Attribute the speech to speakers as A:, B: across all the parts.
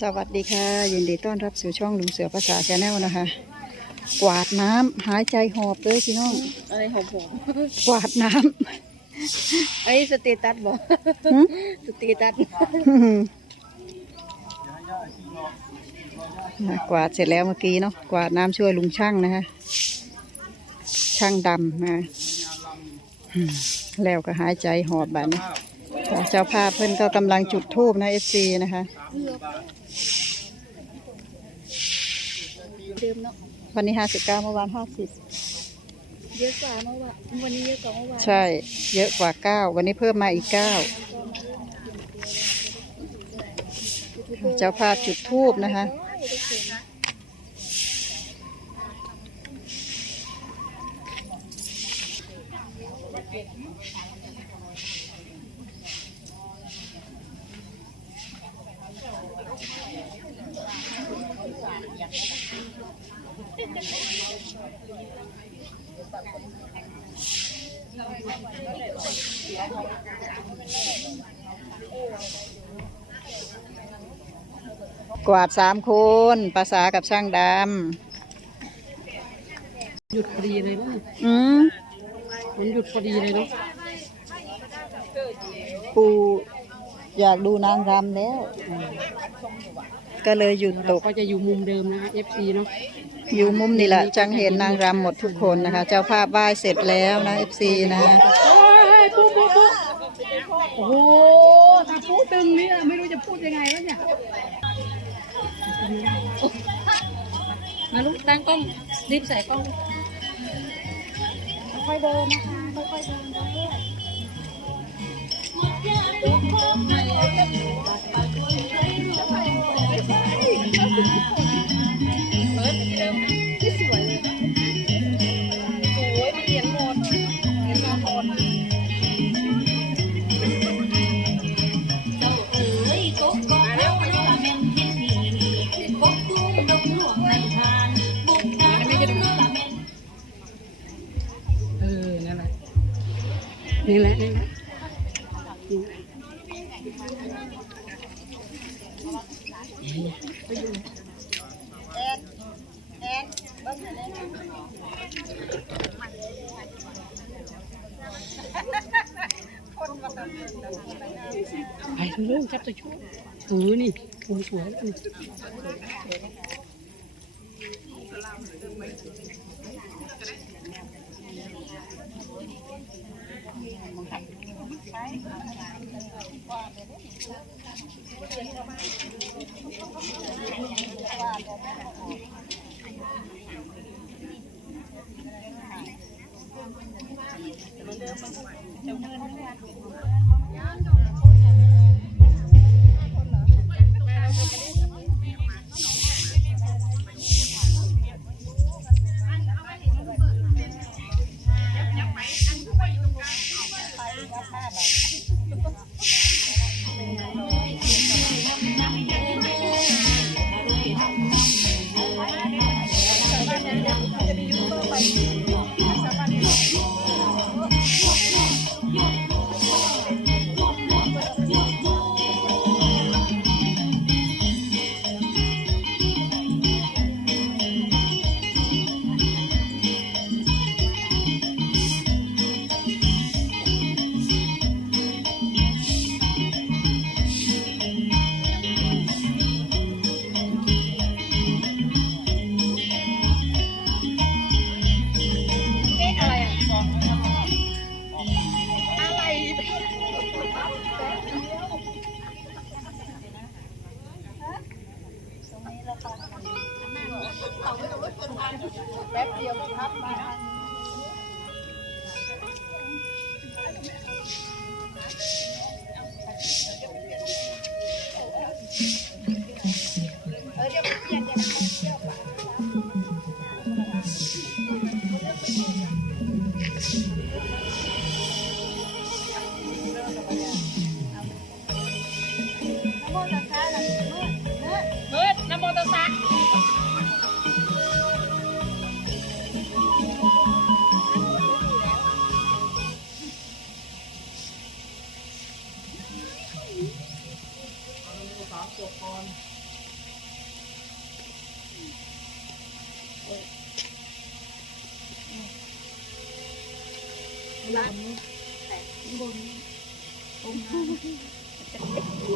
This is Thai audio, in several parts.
A: สวัสดีค่ะ ยินดีต้อนรับสู่ช่องลุงเสือภาษาชาแนลนะคะ กวาดน้ำหายใจหอบเลยพี่น้อง
B: อะไรของผม
A: กวาดน้
B: ไอ้สเตตัสบอกำ
A: หึ
B: สเตตัส
A: นะกวาดเสร็จแล้วเมื่อกี้เนาะกวาดน้ำช่วยลุงช่างนะคะ ช่างดำนะอืมแล้วก็หายใจหอบแบบนี้เจ้าภาพเพิ่นก็กำลังจุดธูปนะเอฟซีนะคะ
B: เดิมเนาะ
A: วันนี้ห้าสิบเก้าเมื่อวานห้าสิบ
B: เยอะกว่าเมื่อวานวันนี้เยอะกว่าเมื่อวาน
A: ใช่ เยอะกว่าเก้าวันนี้เพิ่มมาอีกเก้าเจ้าภาพจุดธูปนะคะ วาดสามคนภาษากับช่างด
B: หยุดพอดีเลยมั้งำ
A: อืม
B: มันหยุดพอดีเลยเนาะ
A: ปูอยากดูนางรำแล้ว ก็เลยหยุดตก
B: ก็จะอยู่มุมเดิมนะคะ FC เนาะ
A: อยู่มุมนี่แหละจังเห็นนางรำหมดทุกคนนะคะ เจ้าภาพไหว้เสร็จแล้วนะ FC นะ
B: ปุ๊บปุ๊บปุ๊บโอ้โหตาปุ๊ตึงเนี่ยไม่รู้จะพูดยังไงแล้วเนี่ย มาลูกตั้งกล้องรีบใส่กล้อง ค่อยเดินนะคะ ค่อยๆเดินไปเรื่อย วยอีก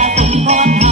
C: ละสมพร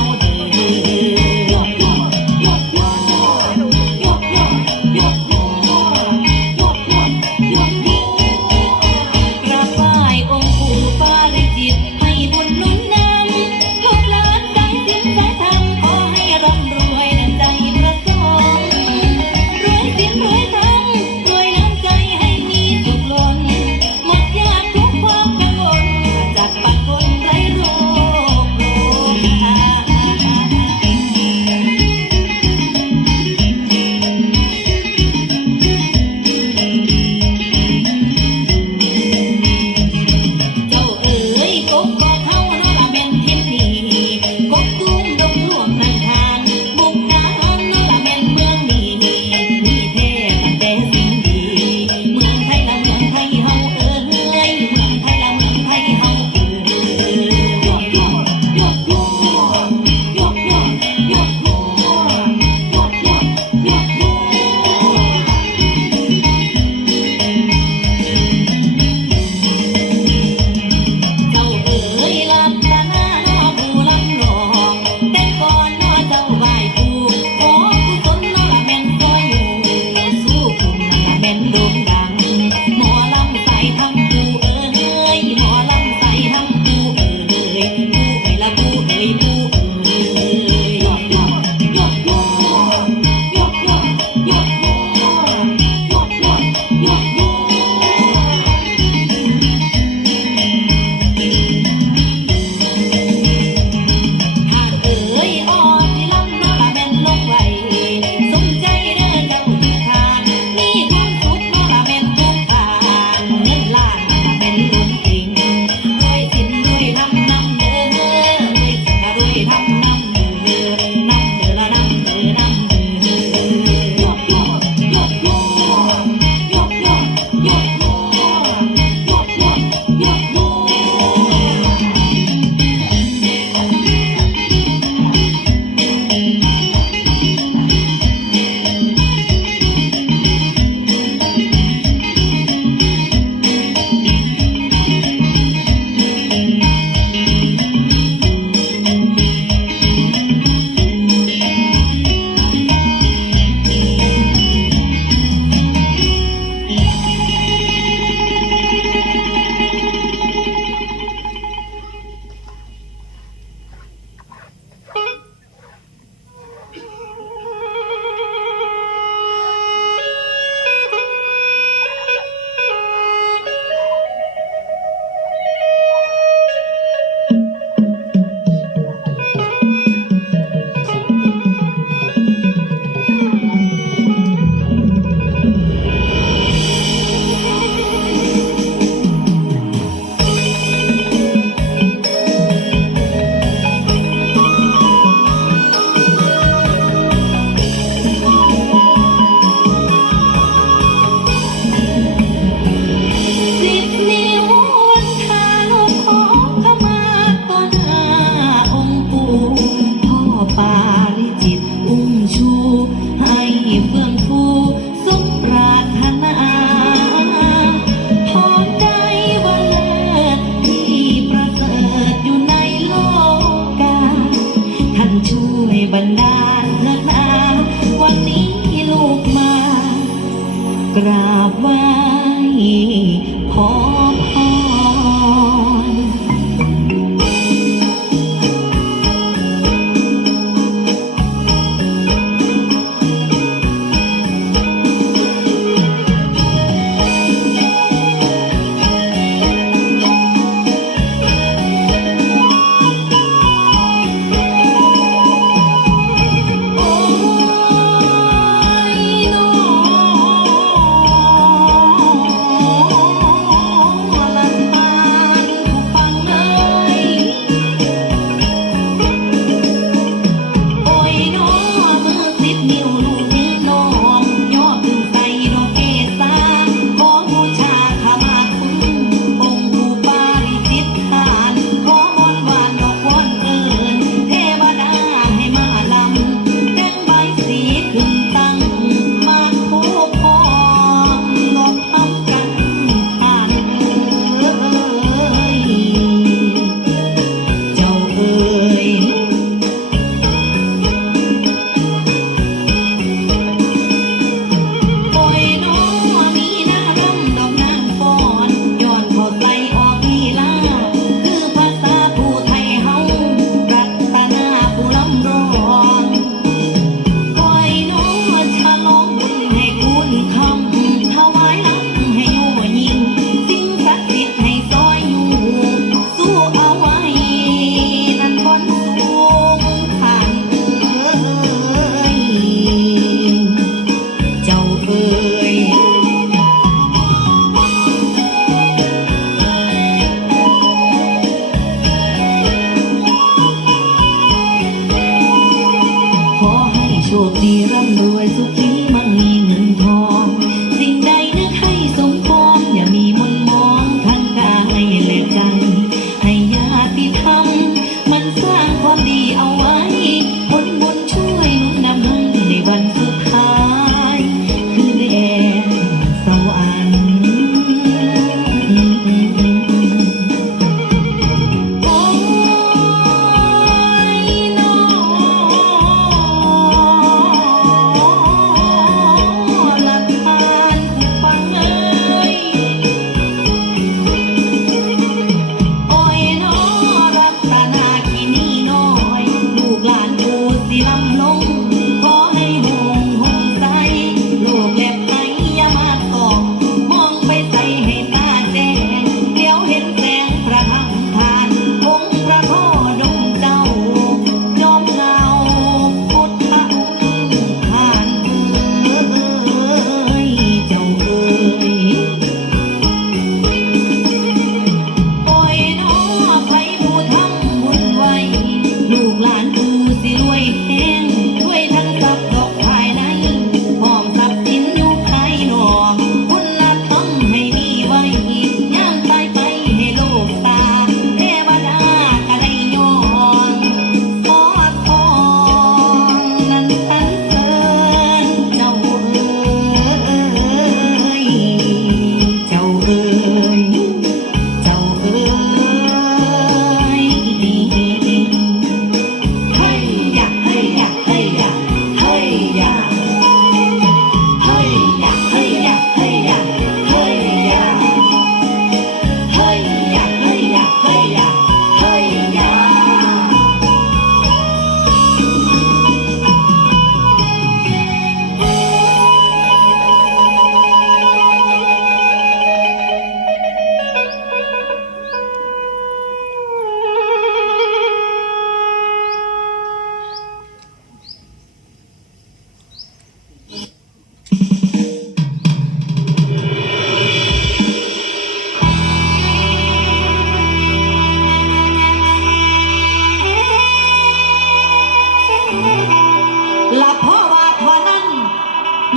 C: ละพ่อว่าพอนั้น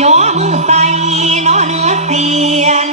C: ย่อมือใส่นอเนื้อเสียน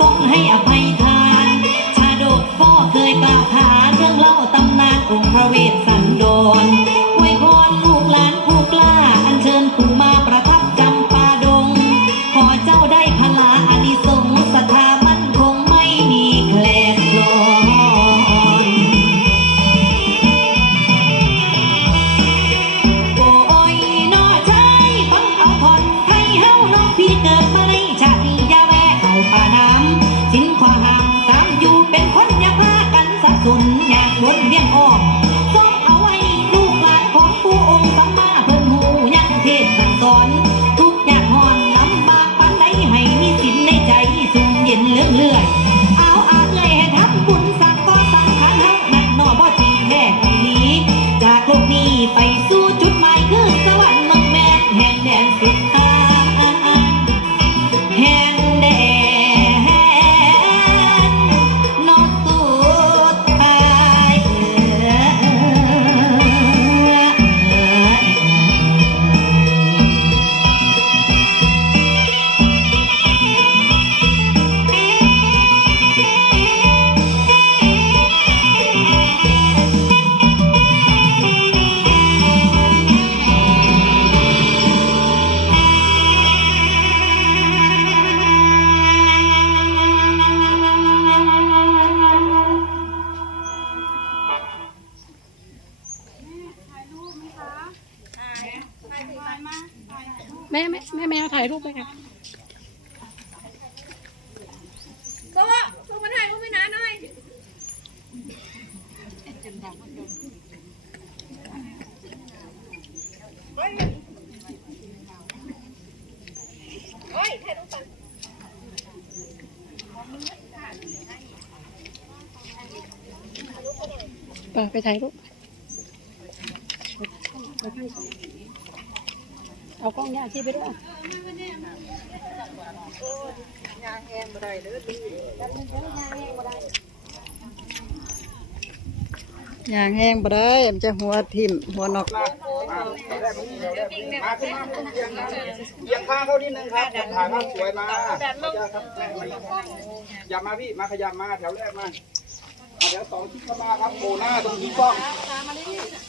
C: ต้องให้อภัยทาน ชาดกพ่อเคยกล่าวหาเรื่องเล่าตำนานองค์พระเวสสัน ไปไป
B: ถ่ายรูปเอากล้องยาชีพไปด้วย
A: ยางแห้งบ่ได้มันจะหัวทิ่มหัวนอก
D: ยงเอียงข้างเขานิดนึงครับถ่ายภาพสวยมาอย่ามาพี่มาขยับมาแถวแรกมา แถวสองชิดเข้ามาครับโผล่หน้าตรงที่กล้อง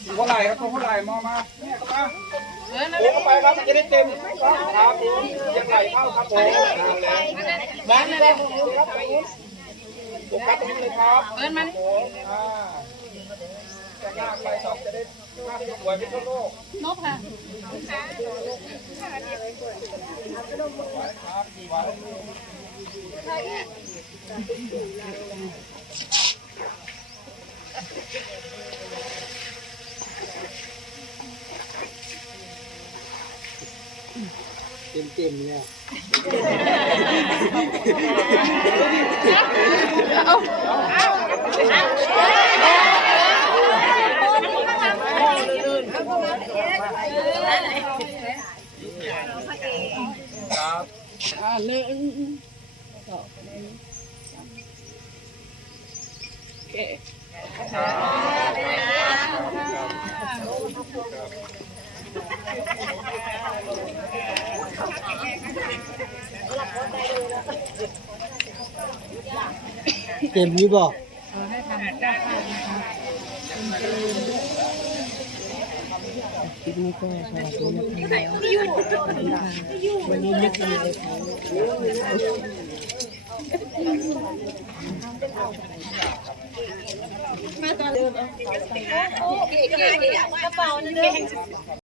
D: ตรงเท่าไหร่ครับตรงเท่าไหร่มองมาแม่เข้ามาโผล่เข้าไปครับจะได้เต็มกล้องครับยังไหลเข้าครับผมบ้านอะไรครับโฟกัสตรงนี้เลยครับเอิ้นมันอ่าจะหน้าไปสองจะได้หน้าสวยไปทั่วโลก
B: นกค่ะ
D: เต็มๆเลย
B: อ่ าหนึ่งสอ งโอเค
E: เป๋านี้บอก
A: เ